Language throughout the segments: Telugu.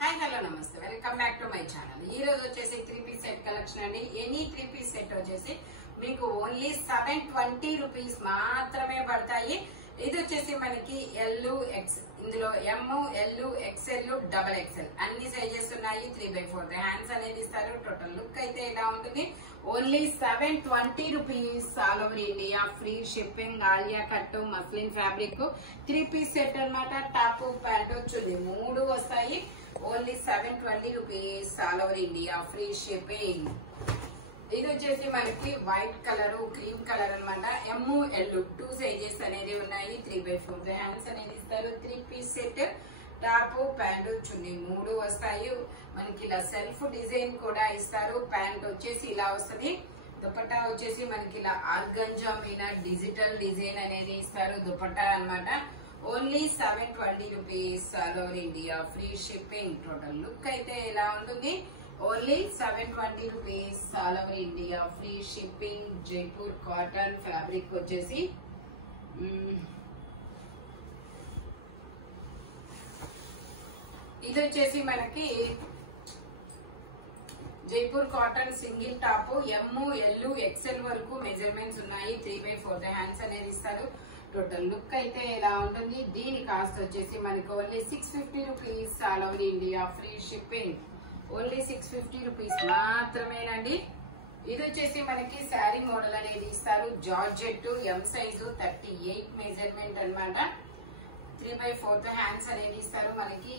హాయ్ హలో నమస్తే welcome back to my channel. ఈ రోజు వచ్చేసి 3 పీస్ సెట్ కలెక్షన్ అండి. ఎనీ 3 పీస్ సెట్ వచ్చేసి మీకు ఓన్లీ 720 రూపీస్ మాత్రమే పడతాయి. ఇది వచ్చేసి మనకి ఎల్ ఎక్స్, ఇందులో ఎమ్ ఎల్ ఎక్స్ఎల్ డబల్ ఎక్స్ఎల్ అన్ని సైజెస్ ఉన్నాయి. 3/4 హ్యాండ్స్ అనేది ఇస్తారు. టోటల్ లుక్ అయితే ఇలా ఉంటుంది. Only 720 rupees all over India, free shipping, Alia cut, muslin fabric, 3 piece set అన్నమాట. టాప్ ప్యాంట్ చున్నీ మూడు వస్తాయి. Only 720 rupees all over India, free shipping. ఇది వచ్చేసి మనకి వైట్ కలర్, క్రీమ్ కలర్ అనమాట. ఎమ్ ఎల్ 2 సైజెస్ అనేది ఉన్నాయి. 3/4 హ్యాండ్స్ అనేది ఇస్తారు. 3 piece set, top pant chunni మూడు వస్తాయి. మనకి ఇలా సెల్ఫ్ డిజైన్ కూడా ఇస్తారు. ప్యాంట్ వచ్చేసి ఇలా వస్తుంది. దుపట్టా వచ్చేసి మనకి ఇలా ఆర్గంజా మీద డిజిటల్ డిజైన్ అనేది ఇస్తారు. దుపట్టా అన్నమాట. Only 720 rupees all over India, free shipping. Total look అయితే ఇలా ఉంటుంది. Only 720 rupees all over India, free shipping. Jaipur cotton fabric వచ్చేసి ఇది వచ్చేసి మనకి జైపూర్ కాటన్ సింగిల్ టాప్. ఎమ్ ఎల్ ఎక్స్ఎల్ వరకు మెజర్మెంట్స్ ఉన్నాయి. 3/4 హ్యాండ్స్ అనేది ఇస్తారు. టోటల్ లుక్ అయితే ఇలా ఉంటుంది. దీని కాస్ట్ వచ్చేసి మనకి only 650 rupees all over India, free shipping. Only 650 rupees మాత్రమేనండి. ఇది వచ్చేసి మనకి శారీ మోడల్ అనేది ఇస్తారు. జార్జెట్, ఎం సైజు, 38 మెజర్మెంట్ అనమాట. 3/4 హ్యాండ్స్ అనేది ఇస్తారు. మనకి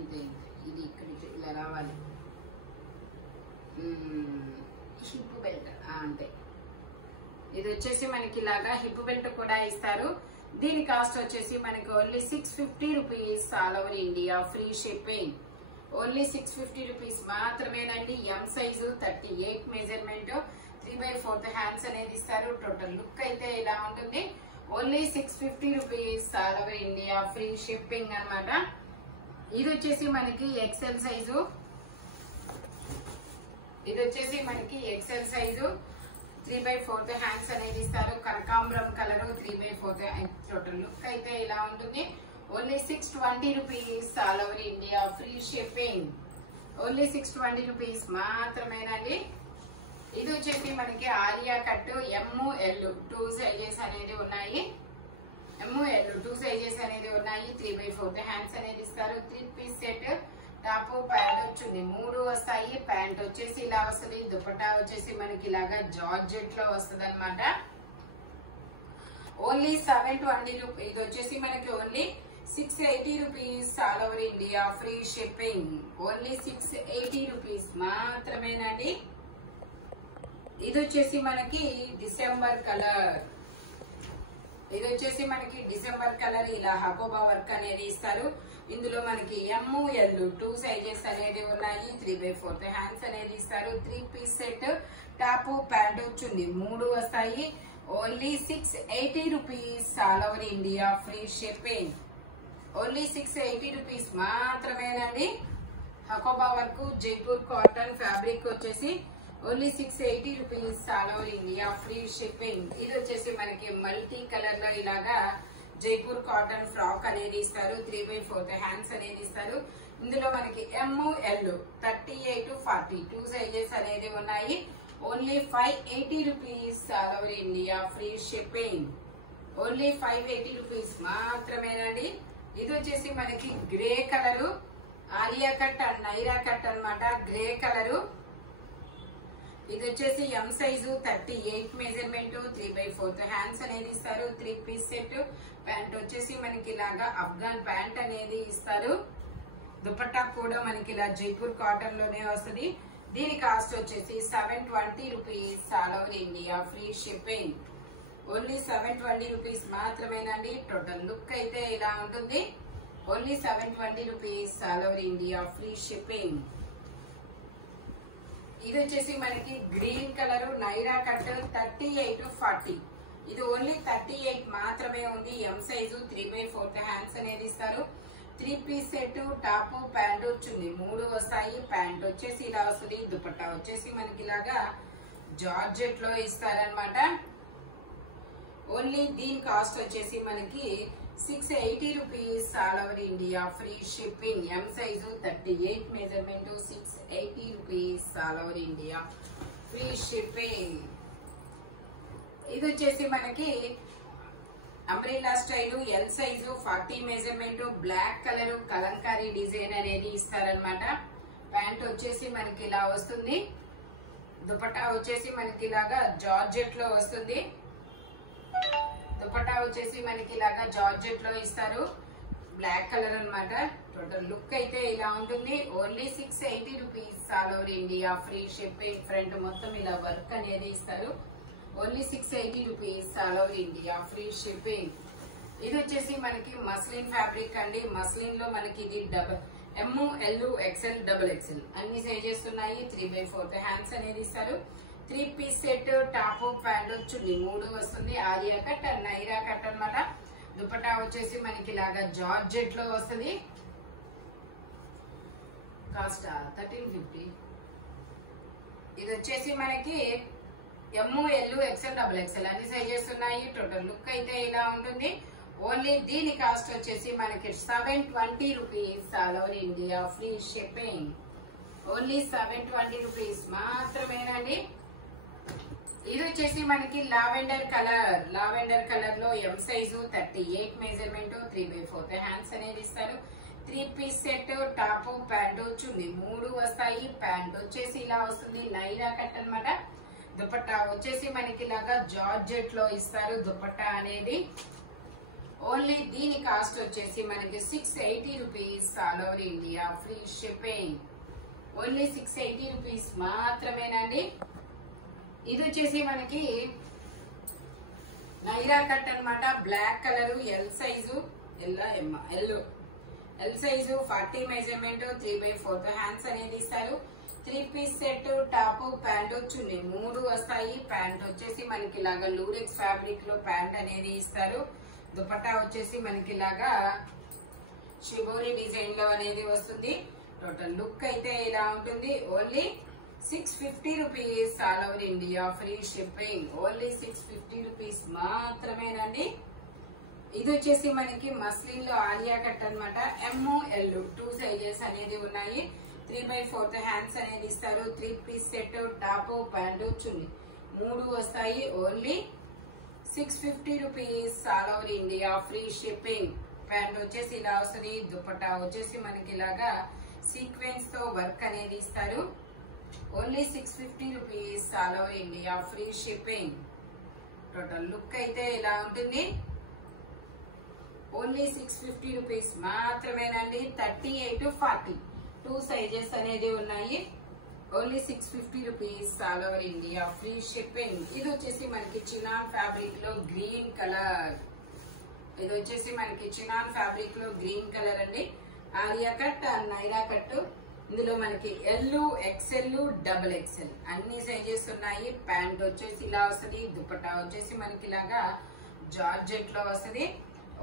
ఇది ఇక్కడికి ఇలా రావాలి. హిప్ బెల్ట్ అంతే. ఇది వచ్చేసి మనకి ఇలాగా హిప్ బెల్ట్ కూడా ఇస్తారు. దీని కాస్ట్ వచ్చేసి మనకి only 650 rupees all over India, free shipping. Only 650 rupees మాత్రమేనండి. ఎం సైజు, 38 మెజర్మెంట్, 3/4 హ్యాండ్స్ అనేది ఇస్తారు. టోటల్ లుక్ అయితే ఇలా ఉంటుంది. Only 650 rupees all over India, free shipping అన్నమాట. ఇది వచ్చేసి మనకి ఎక్స్ఎల్ సైజు. ఇది వచ్చేసి మనకి ఎక్స్ఎల్ సైజు, 3/4 హ్యాండ్స్ అనేది ఇస్తారు. కనకాంబరం కలర్, 3/4. టోటల్ లుక్ అయితే ఇలా ఉంటుంది. Only 620 rupees all over India, free shipping. Only 620 rupees మాత్రమేనండి. ఇది వచ్చేసి మనకి Alia cut. M L 2 sizes అనేది ఉన్నాయి. ఎమ్ ఎల్ 2 సైజెస్ అనేది ఉన్నాయి. 3/4 హ్యాండ్స్ అనేది ఇస్తారు. 3 piece set, top pant chunni మూడు వస్తాయి. ప్యాంట్ వచ్చేసి ఇలా వస్తుంది. దుపట్టా వచ్చేసి మనకి ఇలాగా జార్జెట్ లో వస్తుంది అనమాట. Only 720 rupees. ఇది వచ్చేసి మనకి only 680 rupees all over India, free shipping. Only 680 rupees మాత్రమేనండి. ఇది వచ్చేసి మనకి డిసెంబర్ కలర్. ఇది వచ్చేసి మనకి డిసెంబర్ కలర్. ఇలా హకోబా వర్క్ అనేది ఇస్తారు. ఇందులో మనకి ఎమ్ ఎల్ 2 సైజెస్ అనేది ఉన్నాయి. 3/4 హ్యాండ్స్ అనేది ఇస్తారు. 3 piece set, top pant chunni మూడు వస్తాయి. Only 680 rupees all over India, free shipping. Only 680 rupees మాత్రమేనండి. Hakoba work, Jaipur cotton fabric వచ్చేసి only 680 rupees all over India, free shipping. ఇది వచ్చేసి మనకి మల్టీ కలర్ లో ఇలాగా జైపూర్ కాటన్ ఫ్రాక్ అనేది ఇస్తారు. 3/4 హ్యాండ్స్ అనేది ఇస్తారు. ఇందులో మనకి ఎమ్ ఎల్ 38, 40 2 సైజెస్ అనేది ఉన్నాయి. Only 580 rupees all over India, free shipping. Only 580 rupees మాత్రమేనండి. ఇది వచ్చేసి మనకి grey colour, Alia cut and Naira cut అన్నమాట. Grey colour. ఇది వచ్చేసి ఎం సైజు, 38 మెజర్మెంట్, 3/4 హ్యాండ్స్ అనేది ఇస్తారు. 3 పీస్ సెట్. ప్యాంట్ వచ్చేసి మనకి ఇలాగా అఫ్ఘాన్ ప్యాంట్ అనేది ఇస్తారు. దుపట్టా కూడా మనకి ఇలా జైపూర్ కాటన్ లోనే వస్తుంది. దీని కాస్ట్ వచ్చేసి 720 rupees all over India, free shipping. Only 720 rupees మాత్రమేనండి. టోటల్ లుక్ అయితే ఇలా ఉంటుంది. Only 720 rupees all over India, free shipping. ఇది వచ్చేసి మనకి గ్రీన్ కలర్, నైరా కట్, 38, 40. ఇది ఓన్లీ 38 మాత్రమే ఉంది. ఎం సైజు, 3/4 హ్యాండ్స్ అనేది ఇస్తారు. 3 piece set, top pant chunni మూడు వస్తాయి. ప్యాంట్ వచ్చేసి ఇలా వస్తుంది. దుపట్టా వచ్చేసి మనకి ఇలాగా జార్జెట్ లో ఇస్తారనమాట. ఓన్లీ దీని కాస్ట్ వచ్చేసి మనకి 680 rupees all over India, free shipping. M size 38 measurement, 680 rupees all over India, free shipping. ఇది వచ్చేసి మనకి umbrella style, L size, 40 measurement, black colour Kalamkari design అనేది ఇస్తారనమాట. ప్యాంట్ వచ్చేసి మనకి ఇలా వస్తుంది. దుపట్టా వచ్చేసి మనకి ఇలాగా జార్జెట్ లో వస్తుంది. దుపట్టా వచ్చేసి మనకి ఇలాగా జార్జెట్ లో ఇస్తారు. బ్లాక్ కలర్ అన్నమాట. టోటల్ లుక్ అయితే ఇలా ఉంటుంది. Only 680 rupees all over India, free shipping. Front మొత్తం ఇలా వర్క్ అనేది ఇస్తారు. Only 680 rupees all over India, free shipping. ఇది వచ్చేసి మనకి మస్లిన్ ఫ్యాబ్రిక్ అండి. మస్లిన్ లో మనకి ఇది ఎమ్, ఎల్, ఎక్స్ఎల్, డబుల్ ఎక్స్ఎల్ అన్ని సైజెస్ ఉన్నాయి. 3/4 హ్యాండ్స్ అనేది ఇస్తారు. 3 పీస్ సెట్, టాప్, ప్యాంట్, చున్నీ 3 వస్తుంది. ఆలియా కట్, నైరా కట్ అన్నమాట. దుపట్టా వచ్చేసి మనకి ఇలాగా జార్జెట్ లో వస్తుంది. కాస్ట్ 1350. ఇది వచ్చేసి మనకి M, L, XL, double XL అన్ని సైజెస్ ఉన్నాయి. టోటల్ లుక్ అయితే ఇలా ఉంటుంది. ఓన్లీ దీని కాస్ట్ వచ్చేసి మనకి 720 rupees all over India, free shipping. Only 720 rupees మాత్రమేనండి. ఇది వచ్చేసి మనకి లావెండర్ కలర్. లావెండర్ కలర్ లో ఎం సైజు, 38 మెజర్మెంట్, 3/4 హ్యాండ్స్ అనేది ఇస్తారు. 3 పీస్ సెట్, టాప్, ప్యాంటు, చున్నీ 3 వస్తాయి. ప్యాంట్ వచ్చేసి ఇలా వస్తుంది. నైరా కట్ అన్నమాట. దుపట్టా వచ్చేసి మనకి ఇలాగా జార్జెట్ లో ఇస్తారు దుపట్టా అనేది. ఓన్లీ దీని కాస్ట్ వచ్చేసి మనకి 680 rupees all over India, free shipping. Only 680 rupees మాత్రమేనండి. ఇది వచ్చేసి మనకి నైరా కట్ అన్నమాట. Black colour, L size, L size, 40 measurement, 3/4 hands అనేది ఇస్తారు. 3 పీస్ సెట్, టాప్, ప్యాంటు, చున్నీ 3 వస్తాయి. ప్యాంట్ వచ్చేసి మనకి ఇలాగా లూరెక్స్ ఫ్యాబ్రిక్ లో ప్యాంట్ అనేది ఇస్తారు. దుపట్టా వచ్చేసి మనకి ఇలాగా షిబోరి డిజైన్ లో అనేది వస్తుంది. టోటల్ లుక్ అయితే ఇలా ఉంటుంది. Only 650 rupees all over India, free shipping. Only 650 rupees మాత్రమేనండి. ఇది వచ్చేసి మనకి మస్లిన్ లో ఆలియా కట్ అన్నమాట. ఎమ్, ఎల్ 2 సైజెస్ అనేది ఉన్నాయి. 3/4 హ్యాండ్స్ అనేది ఇస్తారు. 3 పీస్ సెట్, టాప్, ప్యాంటు, చున్నీ 3 వస్తాయి. Only 650 rupees all over India, free shipping. Pant వచ్చేసి ఇలా వస్తుంది. దుపట్టా వచ్చేసి మనకి ఇలాగా సీక్వెన్స్ తో వర్క్ అనేది ఇస్తారు. Only 650 rupees all over India, free shipping. Total look అయితే ఇలా ఉంటుంది. ఓన్లీ 650 రూపీస్ మాత్రమేనండి. 38 to 40 2 సైజెస్ అనేది ఉన్నాయి. Only 650 rupees all over India, free shipping. ఇది వచ్చేసి మనకి చినాన్ ఫ్యాబ్రిక్ లో గ్రీన్ కలర్. ఇది వచ్చేసి మనకి చినాన్ ఫ్యాబ్రిక్ లో గ్రీన్ కలర్ అండి. Alia cut, Naira cut. ఇందులో మనకి ఎల్, ఎక్స్ఎల్, డబుల్ ఎక్స్ఎల్ అన్ని సైజెస్ ఉన్నాయి. ప్యాంట్ వచ్చేసి ఇలా వస్తుంది. దుపట్టా వచ్చేసి మనకి ఇలాగా జార్జెట్ లో వస్తుంది.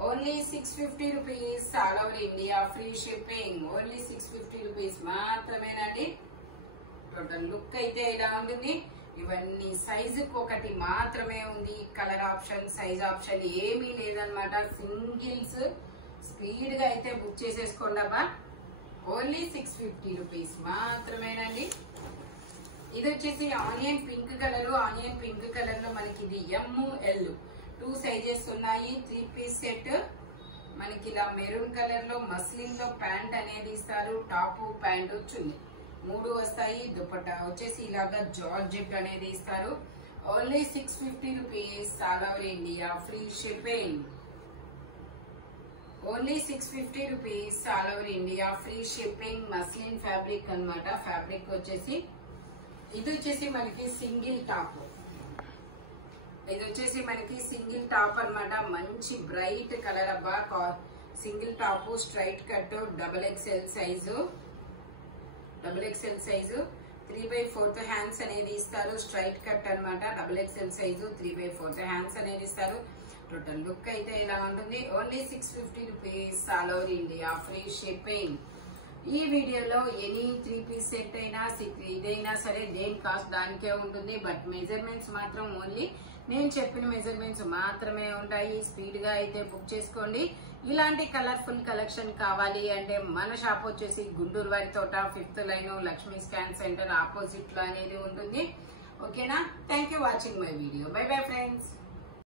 Only 650 rupees all over India, free shipping. Only 650 rupees మాత్రమేనండి. టోటల్ లుక్ అయితే ఇలా ఉంటుంది. ఇవన్నీ సైజుకి ఒకటి మాత్రమే ఉంది. కలర్ ఆప్షన్, సైజ్ ఆప్షన్ ఏమీ లేదనమాట. సింగిల్స్ స్పీడ్ గా అయితే బుక్ చేసేసుకోండి అబ్బా. ఓన్లీ 650 రూపీస్ మాత్రమేనండి. ఇది వచ్చేసి onion pink colour. Onion pink colour లో మనకి ఇది ఎమ్, ఎల్ 2 సైజెస్ ఉన్నాయి. 3 పీస్ సెట్. మనకి ఇలా మెరూన్ కలర్ లో మస్లిన్ లో ప్యాంట్ అనేది ఇస్తారు. టాప్, ప్యాంట్, చున్నీ 3 వస్తాయి. దుపట్టా వచ్చేసి ఇలాగా జార్జెట్ అనేది ఇస్తారు. Only 650 rupees all over India, free shipping. Only 650 rupees all over India, free shipping. Muslin fabric అన్నమాట. ఫ్యాబ్రిక్ వచ్చేసి ఇది వచ్చేసి మనకి సింగిల్ టాప్. ఇది వచ్చేసి మనకి సింగిల్ టాప్ అన్నమాట. మంచి బ్రైట్ కలర్ అబ్బా. Single top, straight cut, double XL size. 3/4 hands అనేది ఇస్తారు. స్ట్రైట్ కట్ అన్నమాట. డబుల్ ఎక్స్ఎల్ సైజు, 3/4 హ్యాండ్స్ అనేది ఇస్తారు. టోటల్ లుక్ అయితే ఇలా ఉంటుంది. Only 650 rupees all over India, free shipping. ఈ వీడియోలో ఎనీ 3 పీస్ సెట్ అయినా ఇదైనా సరే దేని కాస్ట్ దానికే ఉంటుంది. బట్ మెజర్మెంట్స్ మాత్రం ఓన్లీ నేను చెప్పిన మెజర్మెంట్స్ మాత్రమే ఉంటాయి. స్పీడ్ గా అయితే బుక్ చేసుకోండి. ఇలాంటి కలర్ఫుల్ కలెక్షన్ కావాలి అంటే మన షాప్ వచ్చేసి గుంటూరు వారి తోట 5th line Lakshmi scan centre opposite లో అనేది ఉంటుంది. ఓకేనా? Thank you watching my video. By bye friends.